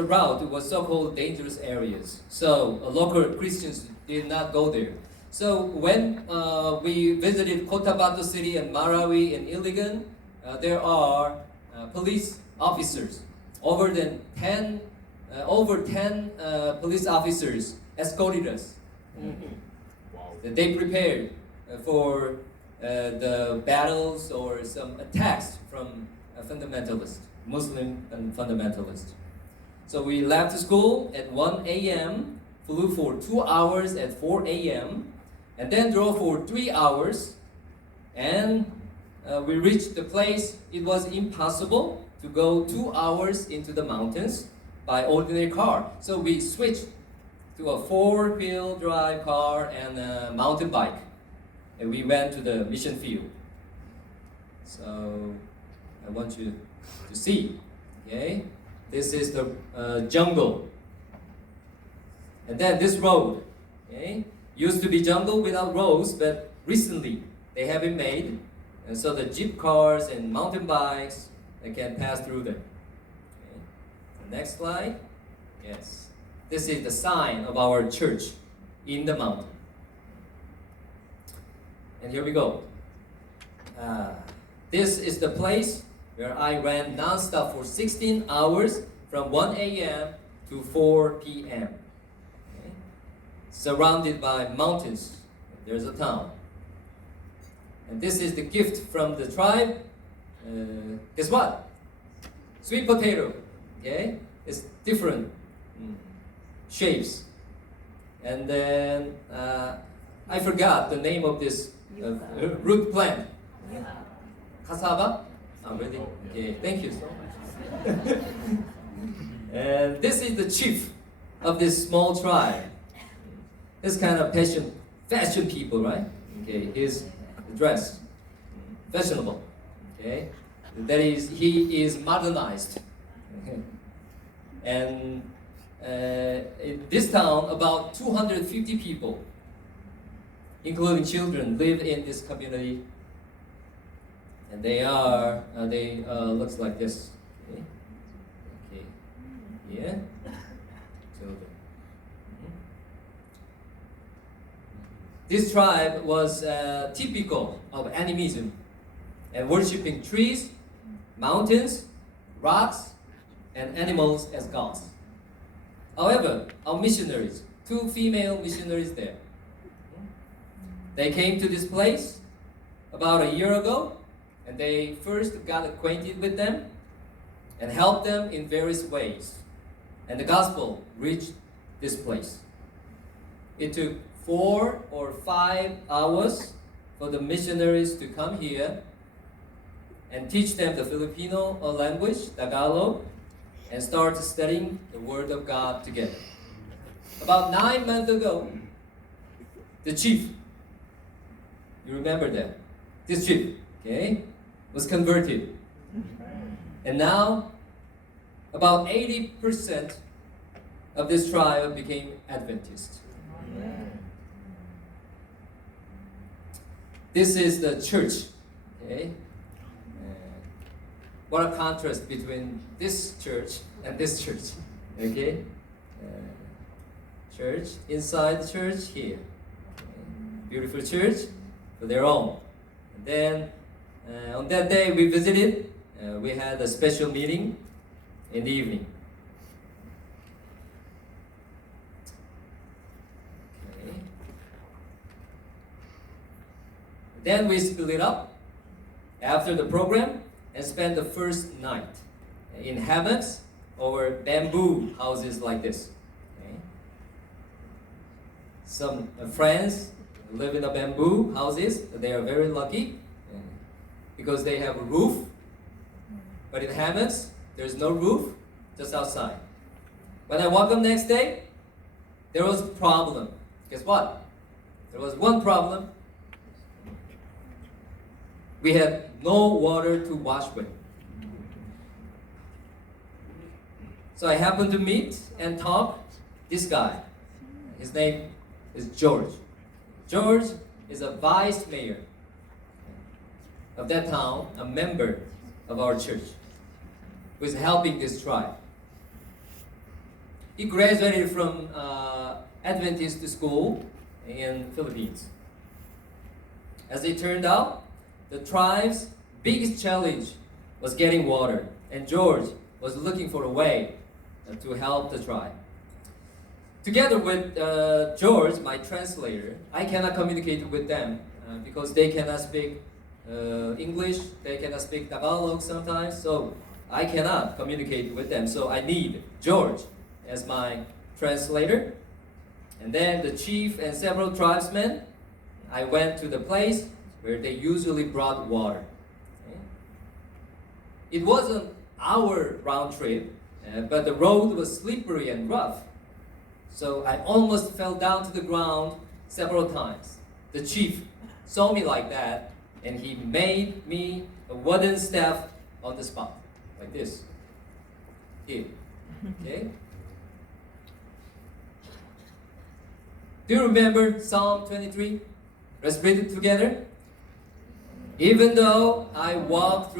route was so-called dangerous areas. So local Christians did not go there. So when we visited Cotabato City and Marawi and Iligan, there are police officers. Over 10 police officers escorted us. Wow. They prepared for the battles or some attacks from fundamentalists, Muslim and fundamentalists. So we left school at 1 a.m., flew for 2 hours at 4 a.m., and then drove for 3 hours, and we reached the place. It was impossible to go 2 hours into the mountains by ordinary car. So we switched to a 4-wheel drive car and a mountain bike, and we went to the mission field. So I want you to see, okay? This is the jungle. And then this road, okay? Used to be jungle without roads, but recently they have been made. And so the jeep cars and mountain bikes, they can pass through them. Okay. The next slide. Yes. This is the sign of our church in the mountain. And here we go. This is the place where I ran non-stop for 16 hours from 1 a.m. to 4 p.m. Okay. Surrounded by mountains. There's a town. And this is the gift from the tribe. Guess what? Sweet potato. Okay? It's different shapes. And then I forgot the name of this root plant. Cassava? Oh, really? Okay, thank you so much. And this is the chief of this small tribe. This kind of fashion people, right? Okay, he's dressed fashionable. Okay, that is, he is modernized. And in this town, about 250 people, including children, live in this community. And they looks like this. Okay, okay, yeah. Children. This tribe was typical of animism and worshipping trees, mountains, rocks, and animals as gods. However, our missionaries, 2 female missionaries there, they came to this place about a year ago, and they first got acquainted with them and helped them in various ways. And the gospel reached this place. It took 4 or 5 hours for the missionaries to come here and teach them the Filipino language, Tagalog, and start studying the Word of God together. About 9 months ago, the chief, you remember that? This chief, okay, was converted. And now, about 80% of this tribe became Adventist. This is the church, okay? What a contrast between this church and this church, okay? Church, inside the church, here. Okay. Beautiful church for their own. And then on that day we visited, we had a special meeting in the evening. Okay. Then we split up after the program and spent the first night in hammocks or bamboo houses like this. Okay. Some friends live in the bamboo houses. They are very lucky because they have a roof. But in hammocks, there's no roof, just outside. When I woke up next day, there was a problem. Guess what? There was one problem. We had no water to wash with. So I happened to meet and talk this guy. His name is George. George is a vice mayor of that town, a member of our church, who is helping this tribe. He graduated from Adventist school in Philippines. As it turned out, the tribe's biggest challenge was getting water, and George was looking for a way to help the tribe. Together with George, my translator, I cannot communicate with them because they cannot speak English, they cannot speak Tagalog sometimes, so I cannot communicate with them. So I need George as my translator. And then the chief and several tribesmen, I went to the place where they usually brought water. Okay? It wasn't our round trip, but the road was slippery and rough. So I almost fell down to the ground several times. The chief saw me like that, and he made me a wooden staff on the spot, like this. Here. Okay? Do you remember Psalm 23? Let's read it together. Even though I walk through